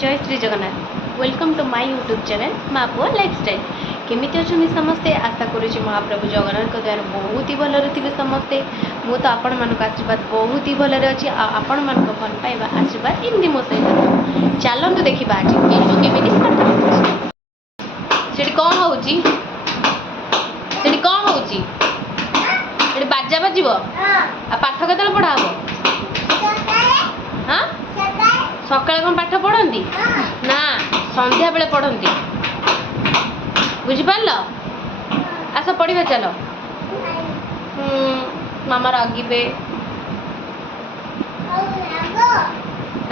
जय Shri Jagannath welcome to my YouTube channel Maa Pua lifestyle केमी अच्छा समस्ते आशा करुँच महाप्रभु जगन्नाथ द्वारा बहुत ही भलरे थे समस्ते मु तो आपण मान आशीर्वाद बहुत ही भलरे अच्छी आपण मान भल पाइबा आशीर्वाद एमती मो सहित चलतु देखा आज केमी से कौन हो कौन हो बाजा बाज पाठ के पढ़ा हाँ सकाଳେ कौन पाठ पढ़ती ना संध्या बेले पढ़ती बुझिपार आस पढ़ा चल मामा रागिबे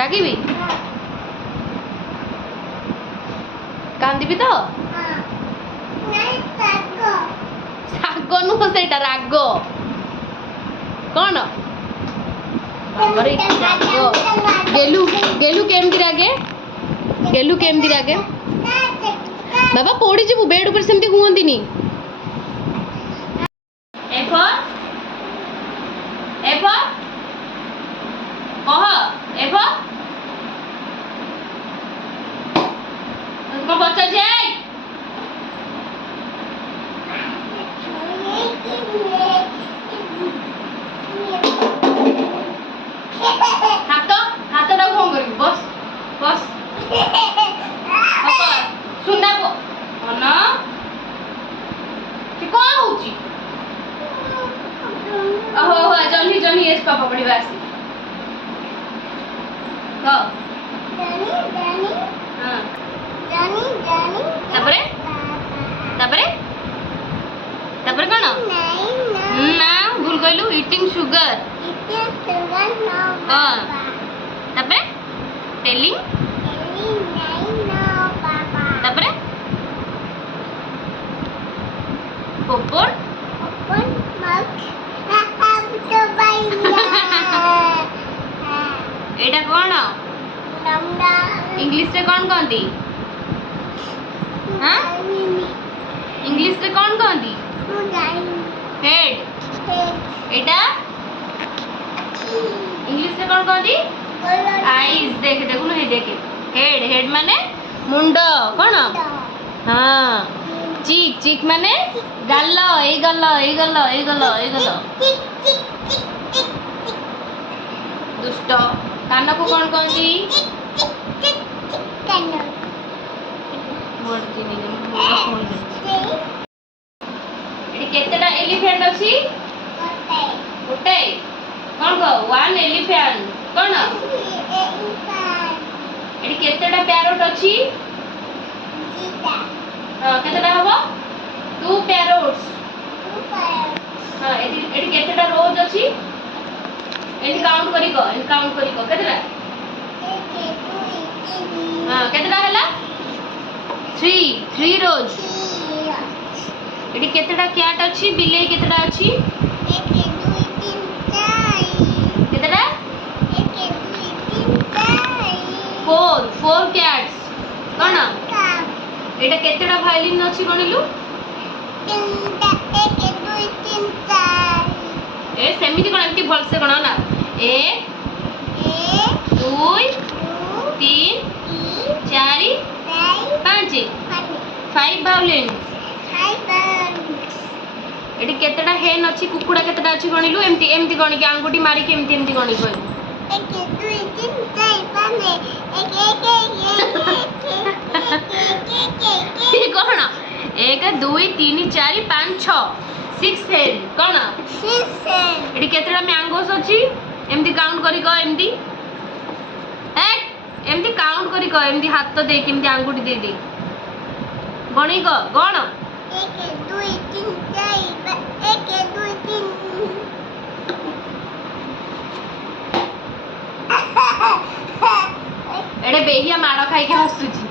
रागिबी कांदी तो शाग नुह से राग कौन गेलु गेलु केमती रागे गेलु केमती रागे बाबा पड़ी जीवु बेड ऊपर सेमती हुंतीनी ए फॉर कह ए फॉर तुमको बच्चा जाए हाथ डाक कौन कर बस बस सुना को ना कौन होची ओहो जल्दी जल्दी एस पापा पढ़ी आस क जानी हां जानी तापरे तापरे तापरे कोन ना भूल गइलु ईटिंग शुगर हाँ तापरे टेलिंग तापरे ओपन एटा कौन इंग्लिश रे कौन कहती हाँ इंग्लिश रे कौन कहती हेड एटा इंग्लिश रे कौन कहती आईज देख देखु नहीं देखे हेड हेड माने मुंड कौन हाँ चीक चीक माने गाल ए गल ए गल ए गल ए गल दुष्ट कान को कौन कहती केतेटा एलिफेंट अछि गोटे कौन कह वन एलिफेंट कौन एटी केतेटा पैरोट अछि हां केतेटा हबो टू पैरोट्स हां एटी केतेटा रोज अछि एटी काउंट करी को केतेटा हां केतेटा हला 3 रोज एटी केतेटा कैट अछि बिल्ली केतेटा अछि 1 2 3 4 केतेटा 1 2 3 4 4 कैट्स कोन एटा केतेटा वायलिन अछि गणिलु 1 2 3 4 ए सेमिति कोन एमति भल से गण ना 1 2 3 4 5 5 वायलिन एटी केतेटा हेन अछि कुकुडा केतेटा अछि गणिलु एमति एमति गणि के आंगुठी मारी के एमति एमति गणि कोइ 1 2 3 4 5 कौन 1 2 3 4 5 6 6 हेड कौन 6 हेड एटी केतेटा मैंगोस अछि एमति काउंट करी को एमति एमति काउंट करी को एमति हाथ तो दे केमति आंगुठी दे दे गणी को गण 1 2 3 4 1 2 3 एडे बेहिया माड़ खाई के हसुची